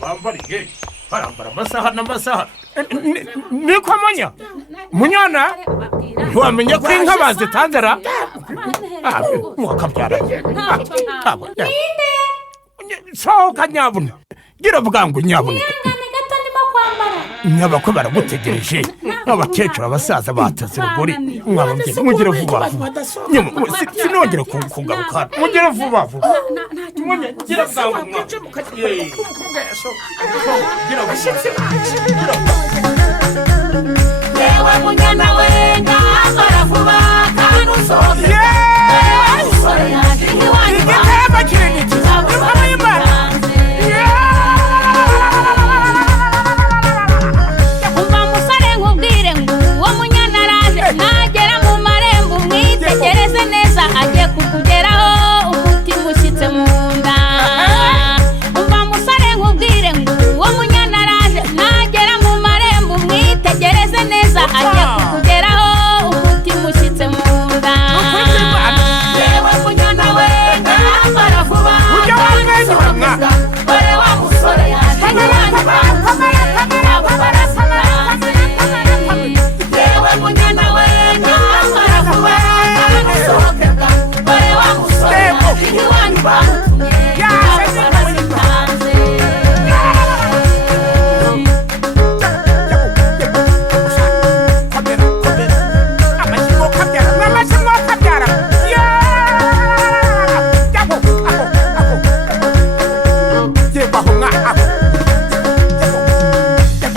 bambariye barambara amasaha n'amasaha niko munya munyana wamenye ko inka bazitanzira mwakabyara sohoka nyabuna gira bwangu nyabuna nyabako baragutegereje abakecuru abasaza bateze urugori mwababyeyi mugire vuba vuba sinongere kugaruka mugire vuba vuba gira bwangu gira bashyitsi yewe munyana wenga akora vuba kandi usohoke usore yaje iwanyu igitebo kinini kizabura imana nagera mu marembo mwitegereze neza agiye kukugeraho umutima ushyitse mu nda umva musore nkubwire ngo uwo munyana araje nagera mu marembo mwitegereze neza agiye kukugeraho umutima ushyitse mu nda yewe munyana we ndambara vuba bare wa musore yaje iwanyu abo barasitanze yewe munyana we ndambara vuba usohoke bwa bare wa musore yaje iwanyu bamutumye abo barasitanze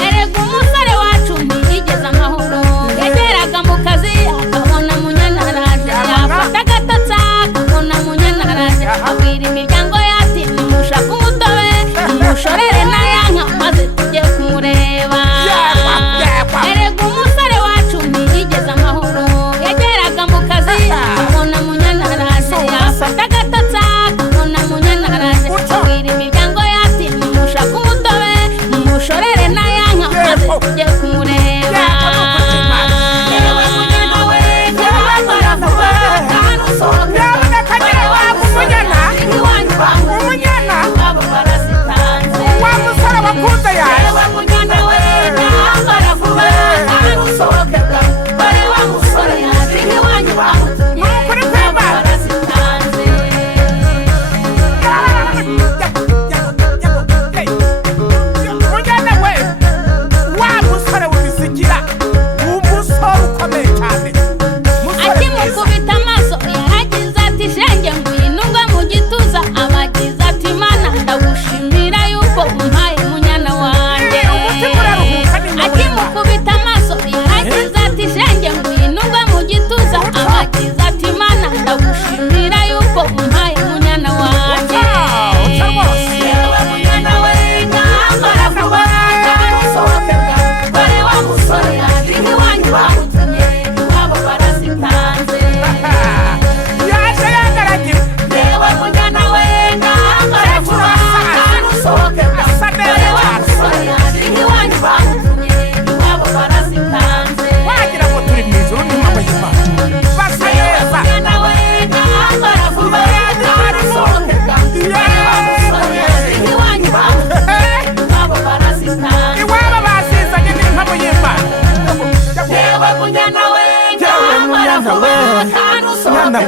erega umusore wacu ntiyigeze amahoro yageraga mu kazi akabona munyana araje yafata agatotsi akabona munyana araje abwira imiryango yati nimushake umutobe nimushorere n'ayanka maze tujye kumureba erega umusore wacu ntiyigeze amahoro yageraga mu kazi akabona munyana araje yafata agatotsi akabona munyana araje abwira imiryango yati nimushake umutobe nimushorere n'ayanka maze tujye kumureba yewe munyana we ndambara vuba kandi usohoke bare wa munyana iwanyu bamutumye abo barasitanze yewe munyana we ndambara vuba kandi usohoke bare wa musore yaje iwanyu bamutumye abo barasitanze munyana we wa musore w'ibisigira umusore ukomeye cyane akimukubita amaso yaragize ati shenge ngwino ungwe mu gituza abagize ati mana ndagushimira yuko umpaye munyana wanjye umutima uraruhuka ni wowe akimukubita amaso yaragize ati shenge ngwino ungwe mu gituza abagize ati mana ndagushimira yuko umpaye munyana wanjye yewe munyana we ndambara vuba kandi usohoke bare wa musore yaje iwanyu bamutumye iwabo barasitanze yaje yagaragiwe yewe munyana we ndambara vuba kandi usohoke bare wa musore yaje iwanyu bamutumye iwabo barasitanze wagira ngo turi mu ijuru n'imana y'imana basa neza munyana we ndambara vuba kandi usohoke bare wa musore yaje iwanyu bamutumye iwabo barasitanze iwabo basizanye n'impamo y'imana yewe munyana we ndambara vuba kandi usohoke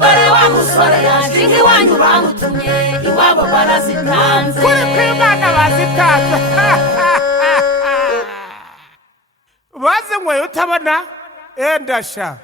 bare wa musore yaje iwanyu bamutumye iwabo barasitanze kuri kw'imana bazitanze bazinyweye utabona endasha